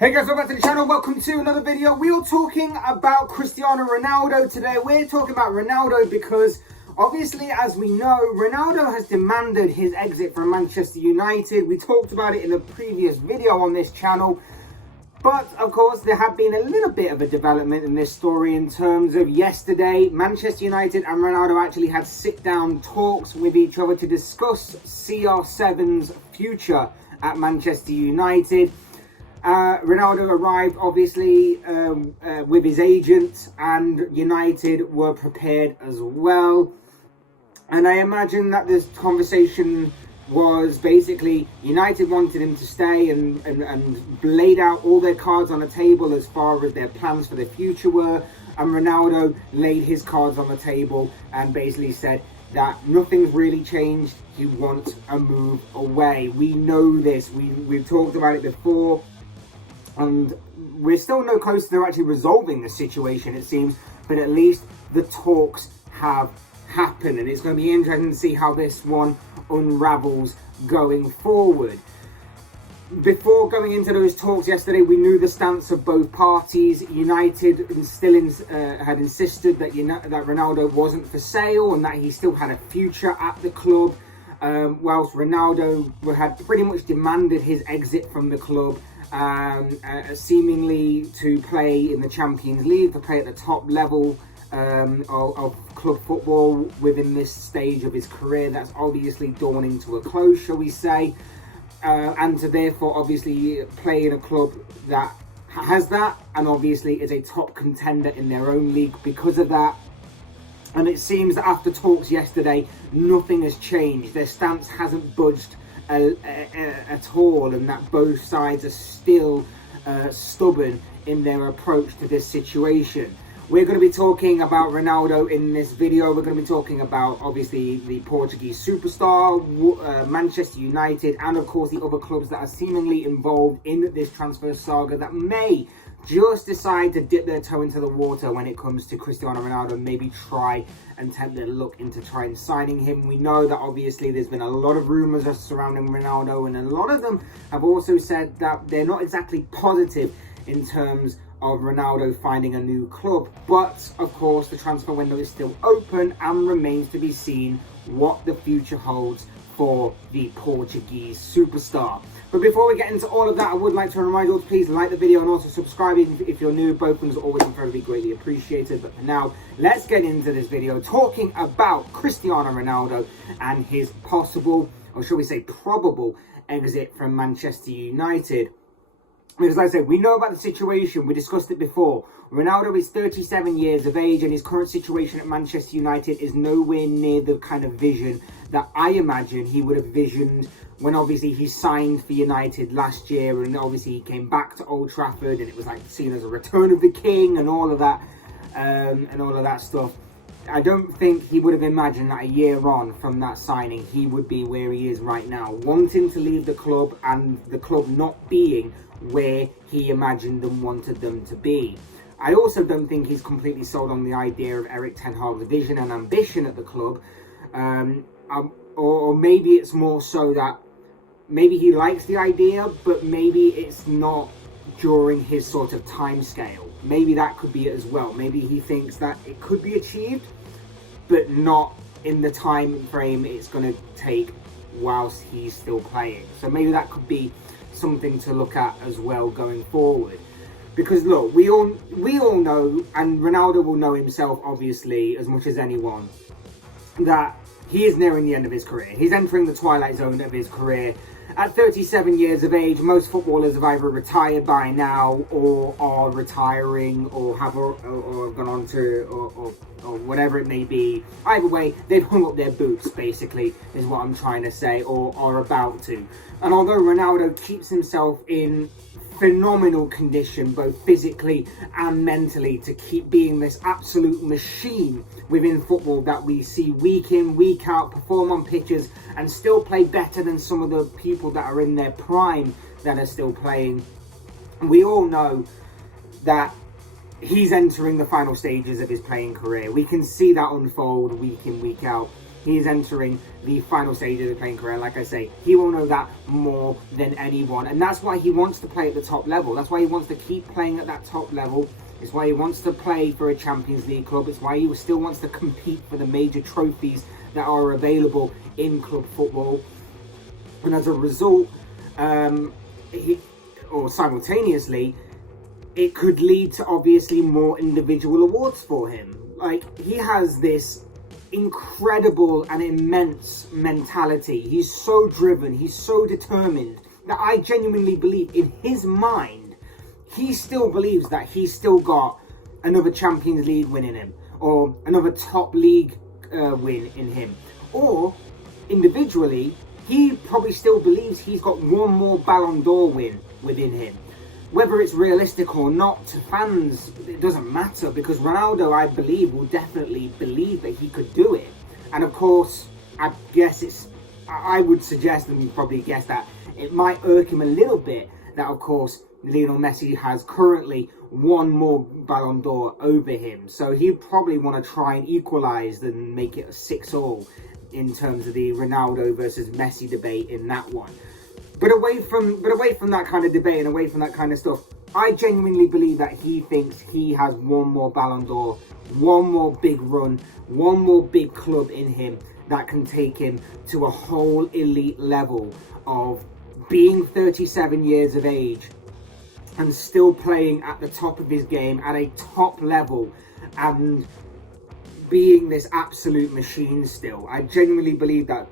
Hey guys, welcome back to the channel. Welcome to another video. We are talking about Cristiano Ronaldo today. We're talking about Ronaldo because obviously, as we know, Ronaldo has demanded his exit from Manchester United. We talked about it in a previous video on this channel. But of course, there have been a little bit of a development in this story in terms of yesterday. Manchester United and Ronaldo actually had sit-down talks with each other to discuss CR7's future at Manchester United. Ronaldo arrived obviously with his agent, and United were prepared as well. And I imagine that this conversation was basically United wanted him to stay and laid out all their cards on the table as far as their plans for the future were. And Ronaldo laid his cards on the table and basically said that nothing's really changed. He wants a move away. We know this. We've talked about it before. And we're still no closer to actually resolving the situation, it seems. But at least the talks have happened. And it's going to be interesting to see how this one unravels going forward. Before going into those talks yesterday, we knew the stance of both parties. United had insisted that that Ronaldo wasn't for sale and that he still had a future at the club. Whilst Ronaldo had pretty much demanded his exit from the club. Seemingly to play in the Champions League, to play at the top level of club football within this stage of his career that's obviously dawning to a close, shall we say, and to therefore obviously play in a club that has that and obviously is a top contender in their own league because of that. And it seems that after talks yesterday, nothing has changed. Their stance hasn't budged at all, and that both sides are still stubborn in their approach to this situation. We're going to be talking about Ronaldo in this video. We're going to be talking about obviously the Portuguese superstar, Manchester United, and of course the other clubs that are seemingly involved in this transfer saga that may just decide to dip their toe into the water when it comes to Cristiano Ronaldo and maybe try and tempt their look into trying signing him. We know that obviously there's been a lot of rumours surrounding Ronaldo, and a lot of them have also said that they're not exactly positive in terms of Ronaldo finding a new club. But of course the transfer window is still open and remains to be seen what the future holds for the Portuguese superstar. But before we get into all of that, I would like to remind you all to please like the video and also subscribe if you're new. Both things are always incredibly greatly appreciated. But for now, let's get into this video talking about Cristiano Ronaldo and his possible, or shall we say probable, exit from Manchester United. Because like I said, we know about the situation. We discussed it before. Ronaldo is 37 years of age, and his current situation at Manchester United is nowhere near the kind of vision that I imagine he would have visioned when obviously he signed for United last year, and obviously he came back to Old Trafford, and it was like seen as a return of the king and all of that stuff. I don't think he would have imagined that a year on from that signing he would be where he is right now, wanting to leave the club and the club not being where he imagined and wanted them to be. I also don't think he's completely sold on the idea of Erik ten Hag's vision and ambition at the club, or maybe it's more so that maybe he likes the idea, but maybe it's not during his sort of time scale. Maybe that could be it as well. Maybe he thinks that it could be achieved, but not in the time frame it's going to take whilst he's still playing. So maybe that could be something to look at as well going forward. Because look, we all know, and Ronaldo will know himself obviously as much as anyone, that he is nearing the end of his career. He's entering the twilight zone of his career. At 37 years of age, most footballers have either retired by now, or are retiring, or have gone on to, or whatever it may be. Either way, they've hung up their boots, basically, is what I'm trying to say, or are about to. And although Ronaldo keeps himself in phenomenal condition, both physically and mentally, to keep being this absolute machine within football that we see week in, week out, perform on pitches and still play better than some of the people that are in their prime that are still playing. We all know that he's entering the final stages of his playing career. We can see that unfold week in, week out. he is entering the final stage of his playing career. Like I say, he will know that more than anyone, and that's why he wants to play at the top level. That's why he wants to keep playing at that top level. It's why he wants to play for a Champions League club. It's why he still wants to compete for the major trophies that are available in club football. And as a result, simultaneously, it could lead to obviously more individual awards for him. Like, he has this incredible and immense mentality. He's so driven, he's so determined, that I genuinely believe in his mind, he still believes that he's still got another Champions League win in him, or another top league win in him. Or, individually, he probably still believes he's got one more Ballon d'Or win within him. Whether it's realistic or not, to fans, it doesn't matter, because Ronaldo, I believe, will definitely believe that he could do it. And of course, I would suggest, and you probably guess, that it might irk him a little bit that, of course, Lionel Messi has currently one more Ballon d'Or over him. So he'd probably want to try and equalise and make it a 6-all in terms of the Ronaldo versus Messi debate in that one. But away from that kind of debate and away from that kind of stuff, I genuinely believe that he thinks he has one more Ballon d'Or, one more big run, one more big club in him that can take him to a whole elite level of being 37 years of age and still playing at the top of his game at a top level and being this absolute machine still. I genuinely believe that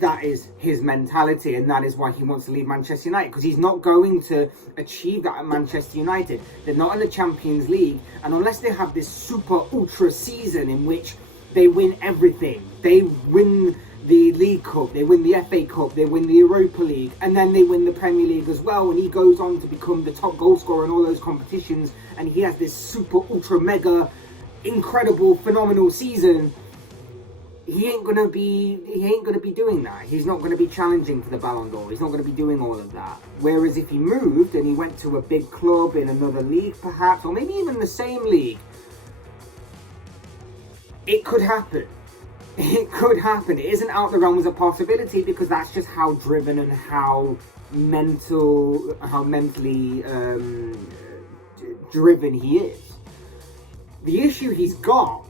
that is his mentality, and that is why he wants to leave Manchester United, because he's not going to achieve that at Manchester United. They're not in the Champions League, and unless they have this super ultra season in which they win everything, they win the League Cup, they win the FA Cup, they win the Europa League, and then they win the Premier League as well, and he goes on to become the top goal scorer in all those competitions, and he has this super ultra mega incredible phenomenal season. He ain't gonna be doing that. He's not gonna be challenging for the Ballon d'Or. He's not gonna be doing all of that. Whereas if he moved and he went to a big club in another league perhaps, or maybe even the same league, it could happen. It could happen. It isn't out the realm as a possibility, because that's just how driven and how mentally driven he is. The issue he's got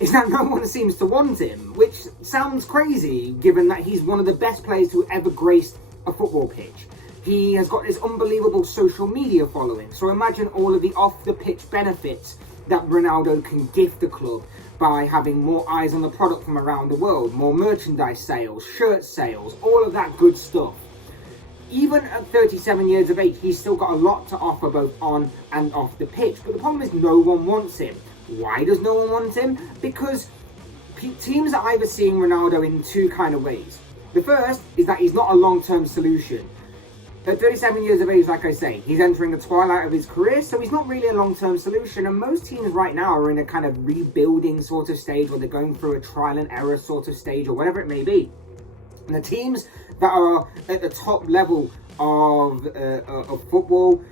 is that no one seems to want him, which sounds crazy given that he's one of the best players to ever grace a football pitch. He has got this unbelievable social media following, so imagine all of the off-the-pitch benefits that Ronaldo can gift the club by having more eyes on the product from around the world, more merchandise sales, shirt sales, all of that good stuff. Even at 37 years of age, he's still got a lot to offer both on and off the pitch, but the problem is no one wants him. Why does no one want him? Because teams are either seeing Ronaldo in two kind of ways. The first is that he's not a long-term solution. At 37 years of age, like I say, he's entering the twilight of his career, so he's not really a long-term solution, and most teams right now are in a kind of rebuilding sort of stage, or they're going through a trial and error sort of stage, or whatever it may be. And the teams that are at the top level of football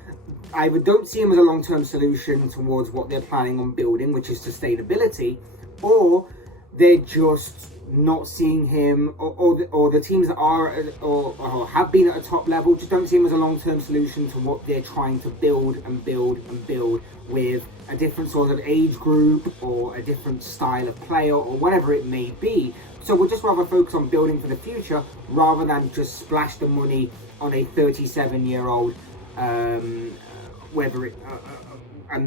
either don't see him as a long-term solution towards what they're planning on building, which is sustainability, or they're just not seeing him, or the teams that are or have been at a top level just don't see him as a long-term solution to what they're trying to build with a different sort of age group or a different style of player or whatever it may be. So we'll just rather focus on building for the future rather than just splash the money on a 37-year-old, and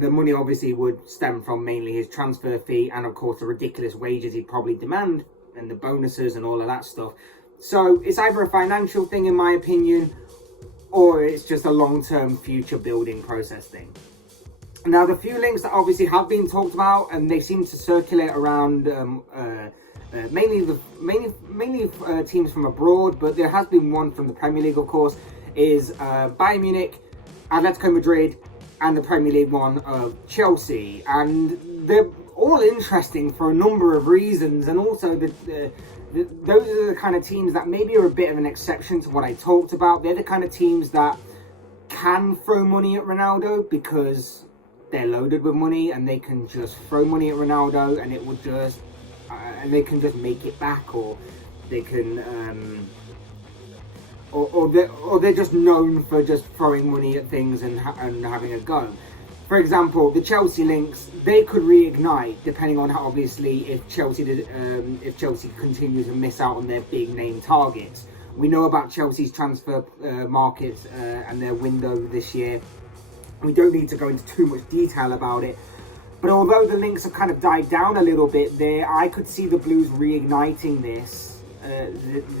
the money obviously would stem from mainly his transfer fee and of course the ridiculous wages he'd probably demand and the bonuses and all of that stuff. So it's either a financial thing in my opinion, or it's just a long-term future building process thing. Now the few links that obviously have been talked about, and they seem to circulate around mainly teams from abroad, but there has been one from the Premier League of course, is Bayern Munich, Atletico Madrid, and the Premier League one of Chelsea, and they're all interesting for a number of reasons, and also those are the kind of teams that maybe are a bit of an exception to what I talked about. They're the kind of teams that can throw money at Ronaldo because they're loaded with money and they can just throw money at Ronaldo and it will just and they can just make it back, or they can, or they're just known for just throwing money at things and having a go. For example, the Chelsea links, they could reignite depending on how, obviously, if Chelsea continue to miss out on their big name targets. We know about Chelsea's transfer market and their window this year. We don't need to go into too much detail about it. But although the links have kind of died down a little bit there, I could see the Blues reigniting this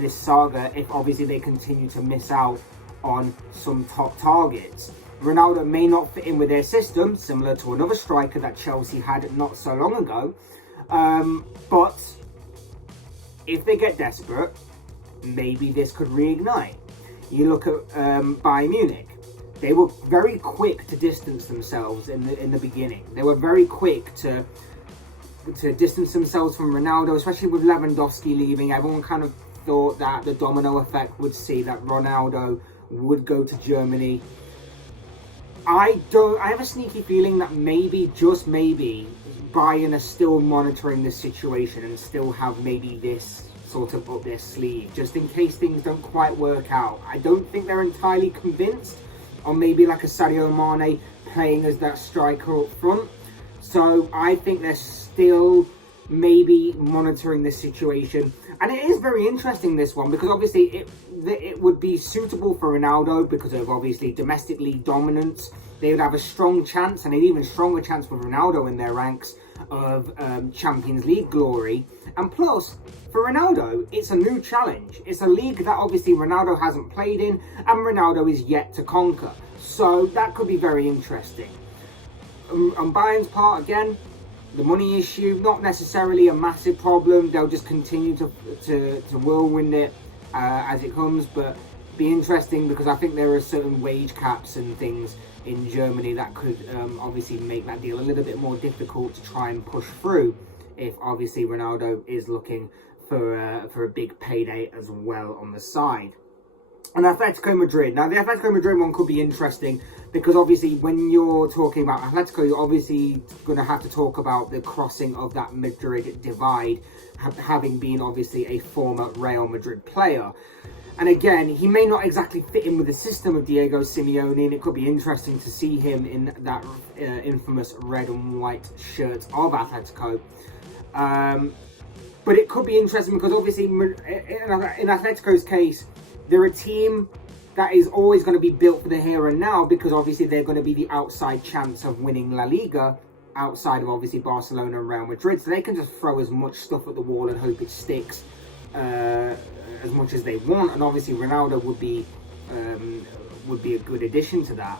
saga if obviously they continue to miss out on some top targets. Ronaldo may not fit in with their system, similar to another striker that Chelsea had not so long ago. But if they get desperate, maybe this could reignite. You look at Bayern Munich. They were very quick to distance themselves in the beginning. They were very quick to distance themselves from Ronaldo, especially with Lewandowski leaving. Everyone kind of thought that the domino effect would see that Ronaldo would go to Germany. I have a sneaky feeling that maybe, just maybe, Bayern are still monitoring this situation and still have maybe this sort of up their sleeve, just in case things don't quite work out. I don't think they're entirely convinced, or maybe like a Sadio Mane playing as that striker up front. So I think they're still maybe monitoring this situation. And it is very interesting, this one, because obviously it would be suitable for Ronaldo because of obviously domestic league dominance. They would have a strong chance, and an even stronger chance with Ronaldo in their ranks, of Champions League glory. And plus, for Ronaldo, it's a new challenge. It's a league that obviously Ronaldo hasn't played in, and Ronaldo is yet to conquer. So that could be very interesting. On Bayern's part, again, the money issue, not necessarily a massive problem. They'll just continue to whirlwind it as it comes, but be interesting because I think there are certain wage caps and things in Germany that could obviously make that deal a little bit more difficult to try and push through if obviously Ronaldo is looking for a big payday as well on the side. And Atletico Madrid. Now, the Atletico Madrid one could be interesting because obviously when you're talking about Atletico, you're obviously going to have to talk about the crossing of that Madrid divide, having been obviously a former Real Madrid player. And again, he may not exactly fit in with the system of Diego Simeone, and it could be interesting to see him in that infamous red and white shirt of Atletico. But it could be interesting because obviously in Atletico's case, they're a team that is always going to be built for the here and now because obviously they're going to be the outside chance of winning La Liga outside of obviously Barcelona and Real Madrid. So they can just throw as much stuff at the wall and hope it sticks as much as they want. And obviously Ronaldo would be a good addition to that.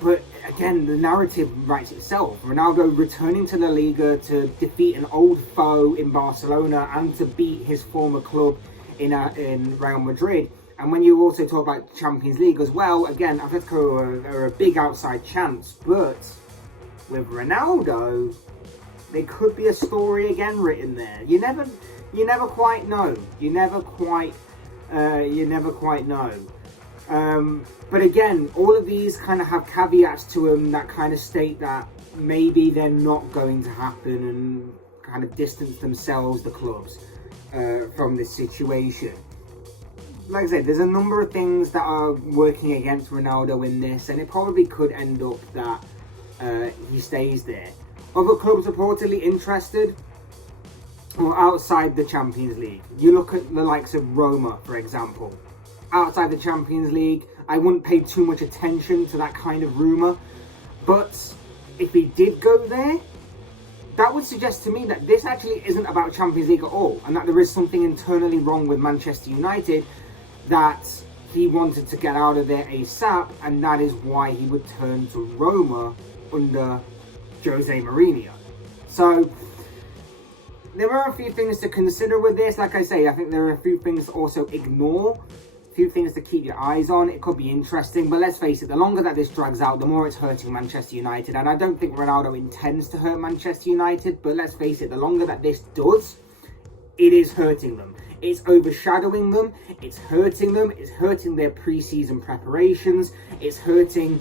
But again, the narrative writes itself. Ronaldo returning to La Liga to defeat an old foe in Barcelona and to beat his former club in Real Madrid. And when you also talk about Champions League as well, again, Atletico are a big outside chance. But with Ronaldo, there could be a story again written there. You never quite know. You never quite know. But again, all of these kind of have caveats to them that kind of state that maybe they're not going to happen and kind of distance themselves, the clubs, from this situation. Like I said, there's a number of things that are working against Ronaldo in this, and it probably could end up that he stays there. Other clubs reportedly interested outside the Champions League. You look at the likes of Roma, for example. Outside the Champions League, I wouldn't pay too much attention to that kind of rumour. But if he did go there, that would suggest to me that this actually isn't about Champions League at all, and that there is something internally wrong with Manchester United, that he wanted to get out of there ASAP, and that is why he would turn to Roma under Jose Mourinho. So there are a few things to consider with this. Like I say, I think there are a few things to also ignore, a few things to keep your eyes on. It could be interesting, but let's face it, the longer that this drags out, the more it's hurting Manchester United. And I don't think Ronaldo intends to hurt Manchester United, but let's face it, the longer that this does, it is hurting them. It's overshadowing them, it's hurting their pre-season preparations, it's hurting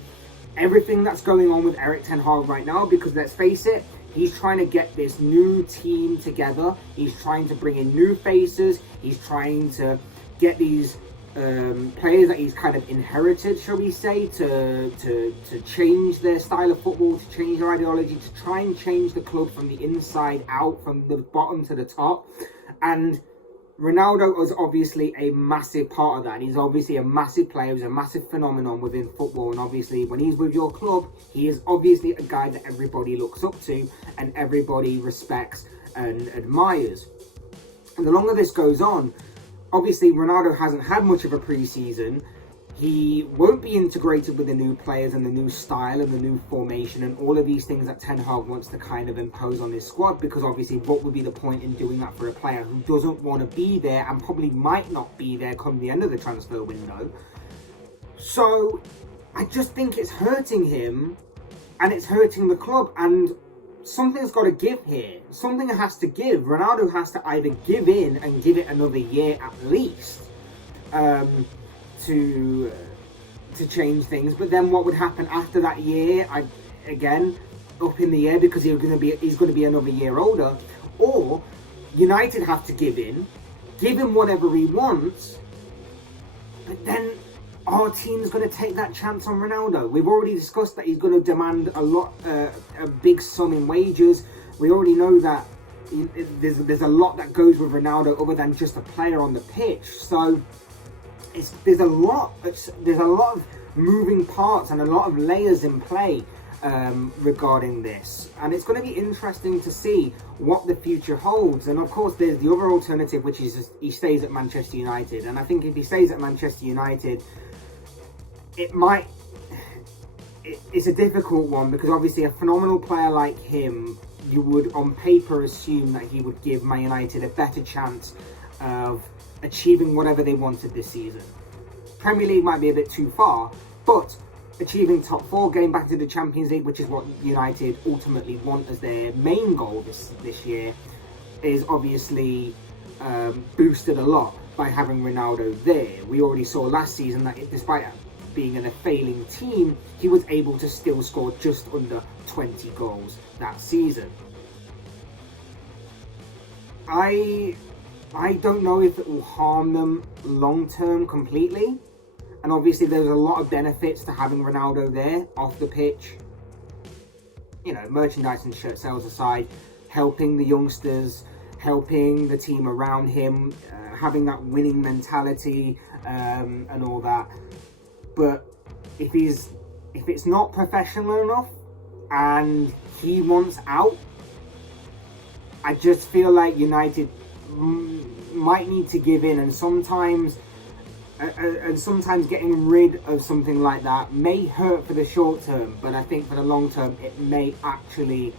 everything that's going on with Erik ten Hag right now, because let's face it, he's trying to get this new team together. He's trying to bring in new faces. He's trying to get these players that he's kind of inherited, shall we say, to change their style of football, to change their ideology, to try and change the club from the inside out, from the bottom to the top. And Ronaldo is obviously a massive part of that. And he's obviously a massive player. He's a massive phenomenon within football. And obviously, when he's with your club, he is obviously a guy that everybody looks up to and everybody respects and admires. And the longer this goes on, obviously, Ronaldo hasn't had much of a pre-season. He won't be integrated with the new players and the new style and the new formation and all of these things that Ten Hag wants to kind of impose on his squad, because obviously what would be the point in doing that for a player who doesn't want to be there and probably might not be there come the end of the transfer window. So I just think it's hurting him and it's hurting the club, and something's got to give here. Something has to give. Ronaldo has to either give in and give it another year at least to change things. But then what would happen after that year? Again, up in the air, because he's going to be another year older. Or United have to give in, give him whatever he wants, but then our team's going to take that chance on Ronaldo. We've already discussed that he's going to demand a big sum in wages. We already know that there's a lot that goes with Ronaldo other than just a player on the pitch. So there's a lot of moving parts and a lot of layers in play regarding this, and it's going to be interesting to see what the future holds. And of course, there's the other alternative, which is he stays at Manchester United. And I think if he stays at Manchester United, it's a difficult one, because obviously a phenomenal player like him, you would on paper assume that he would give Man United a better chance of achieving whatever they wanted this season. Premier League might be a bit too far, but achieving top 4, getting back to the Champions League, which is what United ultimately want as their main goal this year, is obviously boosted a lot by having Ronaldo there. We already saw last season that despite being in a failing team, he was able to still score just under 20 goals that season. I don't know if it will harm them long term completely. And obviously there's a lot of benefits to having Ronaldo there off the pitch. You know, merchandise and shirt sales aside, helping the youngsters, helping the team around him, having that winning mentality and all that. But if it's not professional enough and he wants out, I just feel like United might need to give in, and sometimes getting rid of something like that may hurt for the short term, but I think for the long term it may actually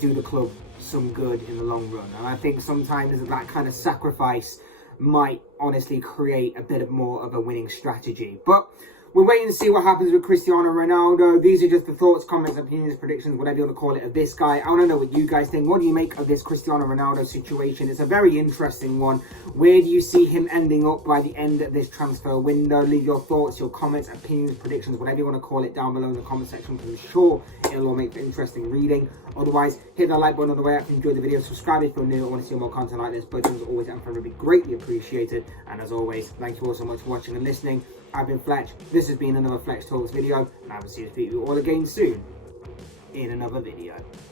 do the club some good in the long run. And I think sometimes that kind of sacrifice might honestly create a bit more of a winning strategy. But we're waiting to see what happens with Cristiano Ronaldo. These are just the thoughts, comments, opinions, predictions, whatever you want to call it, of this guy. I want to know what you guys think. What do you make of this Cristiano Ronaldo situation? It's a very interesting one. Where do you see him ending up by the end of this transfer window? Leave your thoughts, your comments, opinions, predictions, whatever you want to call it, down below in the comment section, because I'm sure it'll all make for interesting reading. Otherwise, hit that like button on the way up if you enjoyed the video. Subscribe if you're new and want to see more content like this. Buttons always and forever be greatly appreciated. And as always, thank you all so much for watching and listening. I've been Fletch. This has been another Fletch Talks video, and I will see you all again soon in another video.